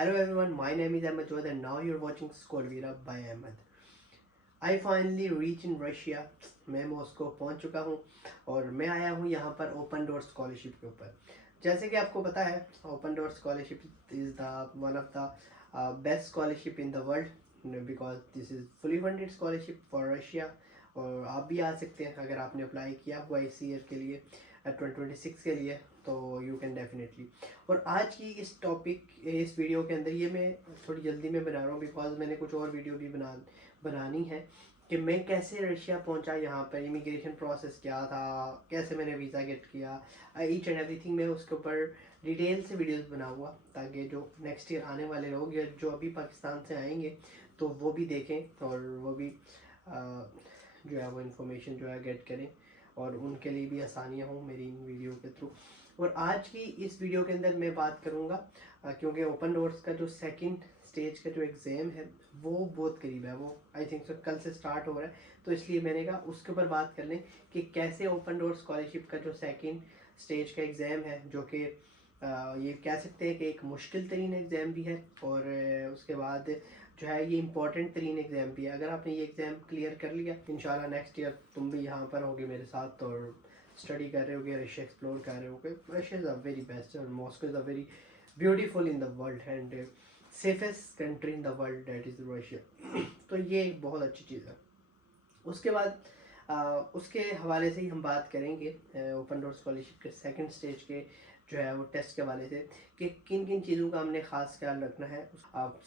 Hello everyone, my name is Ahmed Jawad and now you're watching Skolvira by Ahmed. I finally reach in Russia. मैं Moscow पहुंच चुका हूं और मैं आया हूं यहां पर ओपन डोर स्कॉलरशिप के ऊपर। जैसे कि आपको पता है, open door scholarship is the one of the best scholarship in the world because this is fully funded scholarship for Russia. और आप भी आ सकते हैं अगर आपने अप्लाई किया हुआ इस ईयर के लिए 2026 के लिए, तो यू कैन डेफिनेटली। और आज की इस वीडियो के अंदर ये मैं थोड़ी जल्दी में बना रहा हूँ बिकॉज मैंने कुछ और वीडियो भी बनानी है कि मैं कैसे रशिया पहुंचा, यहाँ पर इमिग्रेशन प्रोसेस क्या था, कैसे मैंने वीज़ा गेट किया, ईच एंड एवरीथिंग मैं उसके ऊपर डिटेल से वीडियोस बनाऊंगा ताकि जो नेक्स्ट ईयर आने वाले लोग या जो अभी पाकिस्तान से आएंगे तो वो भी देखें और वो भी जो है वो इन्फॉर्मेशन जो है गेट करें और उनके लिए भी आसानियाँ हों मेरी इन वीडियो के थ्रू। और आज की इस वीडियो के अंदर मैं बात करूँगा क्योंकि ओपन डोर्स का जो सेकंड स्टेज का जो एग्ज़ाम है वो बहुत करीब है, वो आई थिंक सो कल से स्टार्ट हो रहा है, तो इसलिए मैंने कहा उसके ऊपर बात कर लें कि कैसे ओपन डोर स्कॉलरशिप का जो सेकंड स्टेज का एग्ज़ाम है, जो कि ये कह सकते हैं कि एक मुश्किल तरीन एग्ज़ाम भी है और उसके बाद जो है ये इंपॉर्टेंट तरीन एग्ज़ाम भी है। अगर आपने ये एग्ज़ाम क्लियर कर लिया, इंशाल्लाह नेक्स्ट ईयर तुम भी यहाँ पर होगे मेरे साथ और स्टडी कर रहे होगे, रशिया एक्सप्लोर कर रहे होगे। Russia is a very best और Moscow is a very beautiful in the world and safest country in the world, that is Russia. तो ये एक बहुत अच्छी चीज़ है। उसके बाद उसके हवाले से ही हम बात करेंगे ओपन डोर स्कॉलरशिप के सेकंड स्टेज के जो है वो टेस्ट के हवाले से कि किन किन चीज़ों का हमने ख़ास ख्याल रखना है।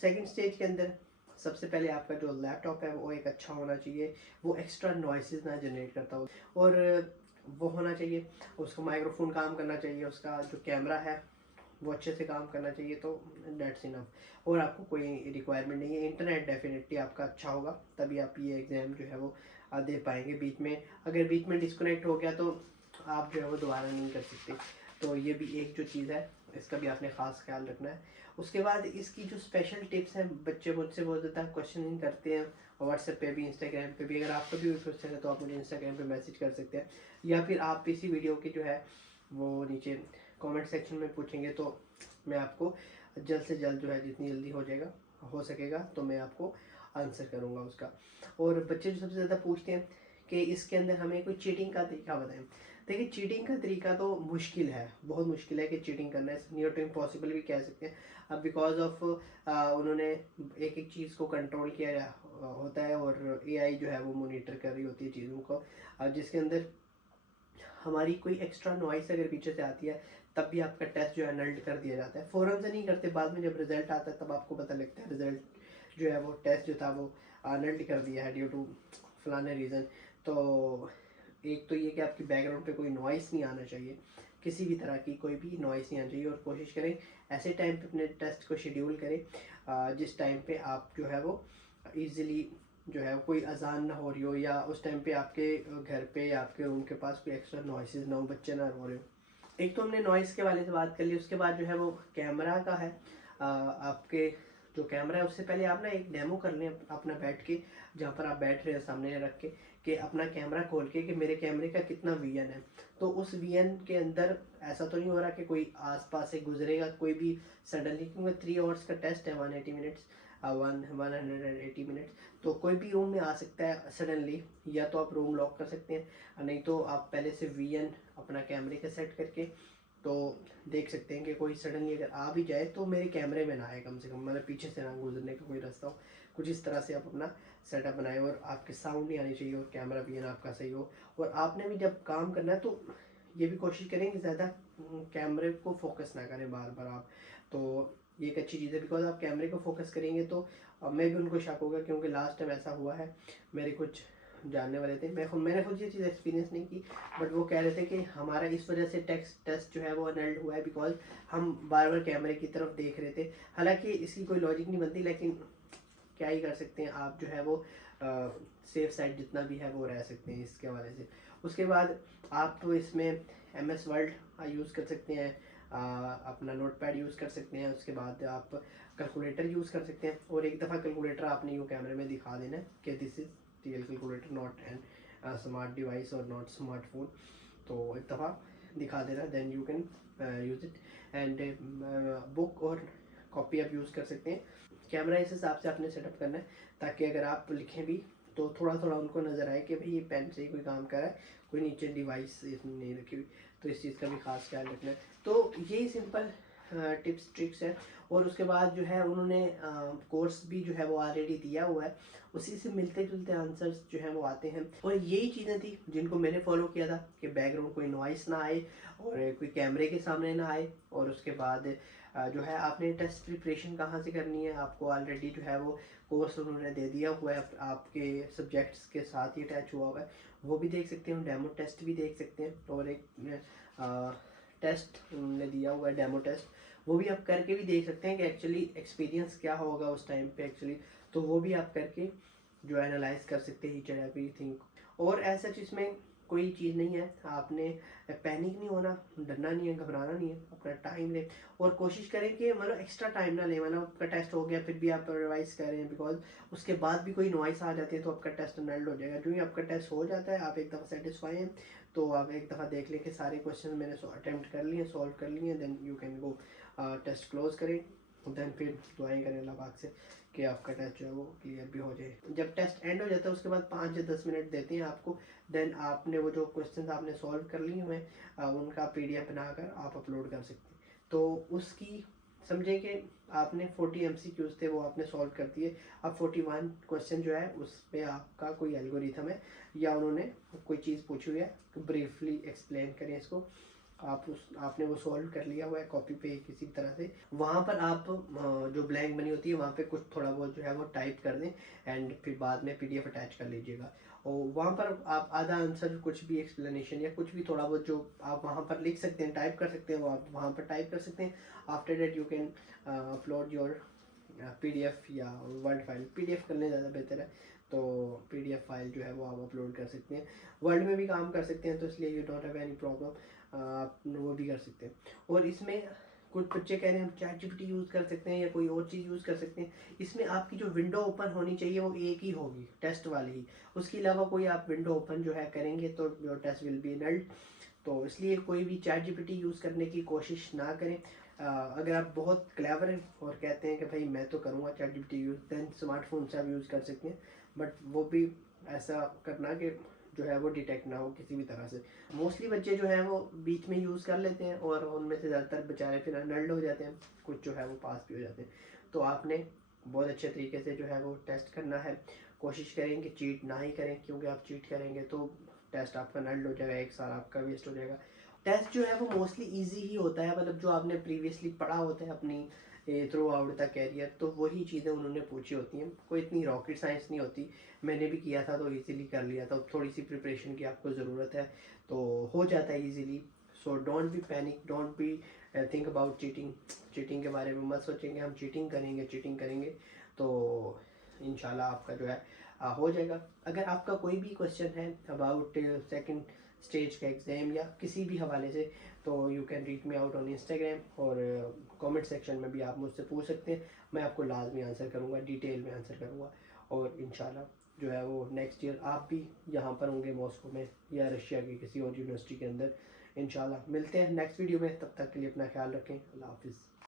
सेकंड स्टेज के अंदर सबसे पहले आपका जो लैपटॉप है वो एक अच्छा होना चाहिए, वो एक्स्ट्रा नॉइसेस ना जनरेट करता हो और वो होना चाहिए, उसका माइक्रोफोन काम करना चाहिए, उसका जो कैमरा है वो अच्छे से काम करना चाहिए, तो डेट्स इनफ। और आपको कोई रिक्वायरमेंट नहीं है, इंटरनेट डेफिनेटली आपका अच्छा होगा तभी आप ये एग्ज़ाम जो है वो दे पाएंगे। बीच में अगर बीच में डिस्कनेक्ट हो गया तो आप जो है वो दोबारा नहीं कर सकते, तो ये भी एक जो चीज़ है इसका भी आपने ख़ास ख्याल रखना है। उसके बाद इसकी जो स्पेशल टिप्स हैं, बच्चे मुझसे बहुत ज़्यादा क्वेश्चन करते हैं व्हाट्सएप पे भी, इंस्टाग्राम पे भी। अगर आपको भी क्वेश्चन है तो आप मुझे इंस्टाग्राम पे मैसेज कर सकते हैं या फिर आप इसी वीडियो की जो है वो नीचे कमेंट सेक्शन में पूछेंगे तो मैं आपको जल्द से जल्द जो है जितनी जल्दी हो सकेगा तो मैं आपको आंसर करूँगा उसका। और बच्चे जो सबसे ज़्यादा पूछते हैं कि इसके अंदर हमें कोई चीटिंग का तरीका बताएं। देखिए, चीटिंग का तरीका तो मुश्किल है, बहुत मुश्किल है कि चीटिंग करना है, नियर टू इम्पॉसिबल भी कह सकते हैं। अब बिकॉज ऑफ उन्होंने एक एक चीज़ को कंट्रोल किया होता है और एआई जो है वो मोनिटर कर रही होती है चीज़ों को, जिसके अंदर हमारी कोई एक्स्ट्रा नॉइस अगर पीछे से आती है तब भी आपका टेस्ट जो है नल्ड कर दिया जाता है। फ़ौरन से नहीं करते, बाद में जब रिजल्ट आता है तब आपको पता लगता है रिजल्ट जो है वो टेस्ट जो था वो नल्ड कर दिया है ड्यू टू फलाने रीज़न। तो एक तो ये कि आपकी बैकग्राउंड पे कोई नॉइस नहीं आना चाहिए, किसी भी तरह की कोई भी नॉइस नहीं आना चाहिए। और कोशिश करें ऐसे टाइम पे अपने टेस्ट को शेड्यूल करें जिस टाइम पे आप जो है वो ईज़िली जो है कोई अजान ना हो रही हो या उस टाइम पे आपके घर पे या आपके रूम के पास कोई एक्स्ट्रा नॉइसेस ना हो, बच्चे ना रो रहे हो। एक तो हमने नॉइस के वाले से बात कर ली। उसके बाद जो है वो कैमरा का है। आपके जो कैमरा है उससे पहले आप ना एक डेमो कर लें अपना बैठ के, जहाँ पर आप बैठ रहे हैं सामने रख के, कि अपना कैमरा खोल के कि मेरे कैमरे का कितना वीएन है। तो उस वीएन के अंदर ऐसा तो नहीं हो रहा कि कोई आसपास से गुजरेगा कोई भी सडनली, क्योंकि 3 आवर्स का टेस्ट है, 180 मिनट्स, 180 मिनट्स, तो कोई भी रूम में आ सकता है सडनली। या तो आप रूम लॉक कर सकते हैं, नहीं तो आप पहले से वीएन अपना कैमरे का सेट करके तो देख सकते हैं कि कोई सडनली अगर आ भी जाए तो मेरे कैमरे में ना आए, कम से कम मतलब पीछे से ना गुजरने का कोई रास्ता हो। कुछ इस तरह से आप अपना सेटअप बनाए और आपके साउंड नहीं आनी चाहिए और कैमरा वीएन आपका सही हो। और आपने भी जब काम करना है तो ये भी कोशिश करें कि ज़्यादा कैमरे को फोकस ना करें बार बार आप। तो ये एक अच्छी चीज़ है बिकॉज आप कैमरे को फोकस करेंगे तो मैं भी उनको शक होगा, क्योंकि लास्ट टाइम ऐसा हुआ है, मेरे कुछ जानने वाले थे, मैंने खुद ये चीज़ एक्सपीरियंस नहीं की, बट वो कह रहे थे कि हमारा इस वजह से टेस्ट जो है वो अनल्ड हुआ है बिकॉज हम बार बार कैमरे की तरफ देख रहे थे। हालांकि इसकी कोई लॉजिक नहीं बनती, लेकिन क्या ही कर सकते हैं, आप जो है वो सेफ साइड जितना भी है वो रह सकते हैं इसके हवाले से। उसके बाद आप तो इसमें MS वर्ड यूज़ कर सकते हैं, अपना नोटपैड यूज़ कर सकते हैं। उसके बाद आप कैलकुलेटर यूज़ कर सकते हैं और एक दफ़ा कैलकुलेटर आपने यूँ कैमरे में दिखा देना है कि this is real calculator, not an smart device और नॉट स्मार्टफोन। तो एक दफ़ा दिखा देना, then you can use it. And book और कॉपी आप यूज़ कर सकते हैं। कैमरा इस हिसाब से आपने सेटअप करना है ताकि अगर आप लिखें भी तो थोड़ा थोड़ा उनको नज़र आए कि भाई ये पेन से ही कोई काम कर रहा है, कोई नीचे डिवाइस इसमें नहीं रखी हुई। तो इस चीज़ का भी खास ख्याल रखना है। तो यही सिंपल टिप्स ट्रिक्स हैं। और उसके बाद जो है उन्होंने कोर्स भी जो है वो ऑलरेडी दिया हुआ है, उसी से मिलते जुलते आंसर्स जो हैं वो आते हैं। और यही चीज़ें थी जिनको मैंने फॉलो किया था कि बैकग्राउंड कोई नॉइस ना आए और कोई कैमरे के सामने ना आए। और उसके बाद जो है आपने टेस्ट प्रिपरेशन कहाँ से करनी है, आपको ऑलरेडी जो है वो कोर्स उन्होंने दे दिया हुआ है, आपके सब्जेक्ट्स के साथ ही अटैच हुआ हुआ है, वो भी देख सकते हैं। डेमो टेस्ट भी देख सकते हैं। और एक टेस्ट उन्होंने दिया हुआ है डेमो टेस्ट, वो भी आप करके भी देख सकते हैं कि एक्चुअली एक्सपीरियंस क्या होगा उस टाइम पे एक्चुअली। तो वो भी आप करके जो एनालाइज कर सकते हैं ईच एंड एवरीथिंग। और ऐसा इसमें कोई चीज़ नहीं है, आपने पैनिक नहीं होना, डरना नहीं है, घबराना नहीं है, अपना टाइम लें और कोशिश करें कि मतलब एक्स्ट्रा टाइम ना लें। मतलब आपका टेस्ट हो गया फिर भी आप रिवाइज कर रहे हैं, बिकॉज उसके बाद भी कोई नॉइस आ जाती है तो आपका टेस्ट नल्ड हो जाएगा। जो ही आपका टेस्ट हो जाता है, आप एक दफ़ा सेटिस्फाई हैं तो आप एक दफ़ा देख लें कि सारे क्वेश्चन मैंने अटैम्प्ट कर लिए, सॉल्व कर लिए, then you can go test close करें। देन फिर दुआएं करें अल्लाह पाक से कि आपका टेस्ट जो है वो क्लियर भी हो जाए। जब टेस्ट एंड हो जाता है उसके बाद 5 या 10 मिनट देते हैं आपको। देन आपने वो जो क्वेश्चन आपने सॉल्व कर लिए हुए उनका PDF बनाकर आप अपलोड कर सकते हैं। तो उसकी समझें कि आपने 40 MCQs थे वो आपने सॉल्व कर दिए। अब 41 क्वेश्चन जो है उस पर आपका कोई एल्गोरिथम है या उन्होंने कोई चीज़ पूछी हुई है, ब्रीफली एक्सप्लेन करें इसको, आपने वो सॉल्व कर लिया हुआ है कॉपी पे किसी तरह से। वहाँ पर आप जो ब्लैंक बनी होती है वहाँ पे कुछ थोड़ा बहुत जो है वो टाइप कर दें एंड फिर बाद में PDF अटैच कर लीजिएगा। और वहाँ पर आप आधा आंसर, कुछ भी एक्सप्लेनेशन या कुछ भी थोड़ा बहुत जो आप वहाँ पर लिख सकते हैं, टाइप कर सकते हैं, वो आप वहाँ पर टाइप कर सकते हैं। After date you can upload your PDF या वर्ड फाइल। PDF करने ज़्यादा बेहतर है, तो PDF फाइल जो है वो आप अपलोड कर सकते हैं। वर्ड में भी काम कर सकते हैं, तो इसलिए you don't have any problem, आप वो भी कर सकते हैं। और इसमें कुछ बच्चे कह रहे हैं हम ChatGPT यूज़ कर सकते हैं या कोई और चीज़ यूज़ कर सकते हैं। इसमें आपकी जो विंडो ओपन होनी चाहिए वो एक ही होगी, टेस्ट वाली ही। उसके अलावा कोई आप विंडो ओपन जो है करेंगे तो योर टेस्ट विल बी नल्ड। तो इसलिए कोई भी ChatGPT यूज़ करने की कोशिश ना करें। अगर आप बहुत क्लेवर हैं और कहते हैं कि भाई मैं तो करूँगा ChatGPT यूज़, देन स्मार्टफोन से आप यूज़ कर सकते हैं। बट वो भी ऐसा करना कि जो है वो डिटेक्ट ना हो किसी भी तरह से। मोस्टली बच्चे जो हैं वो बीच में यूज़ कर लेते हैं और उनमें से ज़्यादातर बेचारे फिर नल्ड हो जाते हैं, कुछ जो है वो पास भी हो जाते हैं। तो आपने बहुत अच्छे तरीके से जो है वो टेस्ट करना है। कोशिश करें कि चीट ना ही करें, क्योंकि आप चीट करेंगे तो टेस्ट आपका नल्ड हो जाएगा, 1 साल आपका वेस्ट हो जाएगा। टेस्ट जो है वो मोस्टली ईजी ही होता है, मतलब जो आपने प्रीवियसली पढ़ा होता है अपनी थ्रू आउट द कैरियर, तो वही चीज़ें उन्होंने पूछी होती हैं। कोई इतनी रॉकेट साइंस नहीं होती। मैंने भी किया था तो इजीली कर लिया था। थोड़ी सी प्रिपरेशन की आपको ज़रूरत है तो हो जाता है easily. So don't be panic, don't be think about cheating. Cheating के बारे में मत सोचेंगे हम चीटिंग करेंगे तो इंशाल्लाह आपका जो है हो जाएगा। अगर आपका कोई भी क्वेश्चन है अबाउट सेकंड स्टेज का एग्ज़ाम या किसी भी हवाले से, तो you can reach me out on Instagram और कमेंट सेक्शन में भी आप मुझसे पूछ सकते हैं। मैं आपको लाजमी आंसर करूँगा, डिटेल में आंसर करूँगा। और इंशाल्लाह जो है वो नेक्स्ट ईयर आप भी यहाँ पर होंगे मॉस्को में या रशिया की किसी और यूनिवर्सिटी के अंदर। इंशाल्लाह मिलते हैं नेक्स्ट वीडियो में, तब तक के लिए अपना ख्याल रखें। अल्लाह हाफिज़।